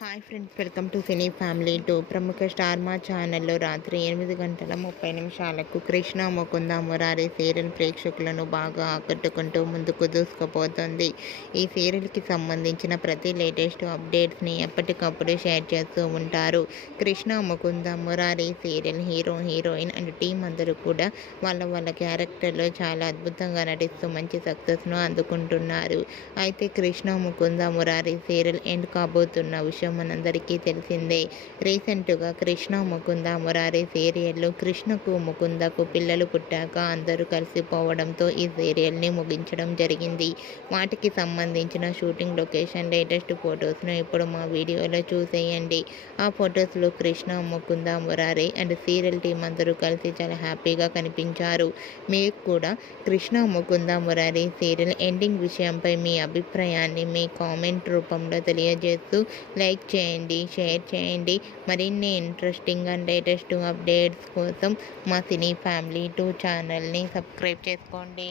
Hi friends, welcome to cine family two. ప్రముఖ star మా ఛానల్లో రాత్రి 8:30 కృష్ణ ముకుంద మురారి సీరియల్ ప్రేక్షకులను బాగా ఆకట్టుకుంటూ ముందుకు దూసుకుపోతుంది. ఈ సీరియల్కి సంబంధించిన ప్రతి లేటెస్ట్ అప్డేట్స్ని ఎప్పటికప్పుడు షేర్ చేస్తూ ఉంటారు. Krishna Mukunda Murari serial hero, heroine and team అందరూ కూడా వాళ్ళ క్యారెక్టర్లో చాలా అద్భుతంగా నటిస్తూ మంచి సక్సెస్ను అందుకుంటున్నారు. అయితే కృష్ణ ముకుంద మురారి సీరియల్ ఎండ్ కాబోతున్న విషయం మనందరికీ తెలిసిందే. రీసెంట్గా కృష్ణ ముకుంద మురారి సీరియల్లో కృష్ణకు ముకుందకు పిల్లలు పుట్టాక అందరూ కలిసిపోవడంతో ఈ సీరియల్ని ముగించడం జరిగింది. వాటికి సంబంధించిన షూటింగ్ లొకేషన్ లేటెస్ట్ ఫొటోస్ను ఇప్పుడు మా వీడియోలో చూసేయండి. ఆ ఫొటోస్లో Krishna Mukunda Murari and serial team అందరూ కలిసి చాలా హ్యాపీగా కనిపించారు. మీకు కూడా కృష్ణ ముకుంద మురారి సీరియల్ ఎండింగ్ విషయంపై మీ అభిప్రాయాన్ని మీ కామెంట్ రూపంలో తెలియజేస్తూ లైక్ చేయండి, షేర్ చేయండి. మరిన్ని ఇంట్రెస్టింగ్ అండ్ లేటెస్ట్ అప్డేట్స్ కోసం మా సినీ ఫ్యామిలీ 2 ఛానల్ని సబ్స్క్రైబ్ చేసుకోండి.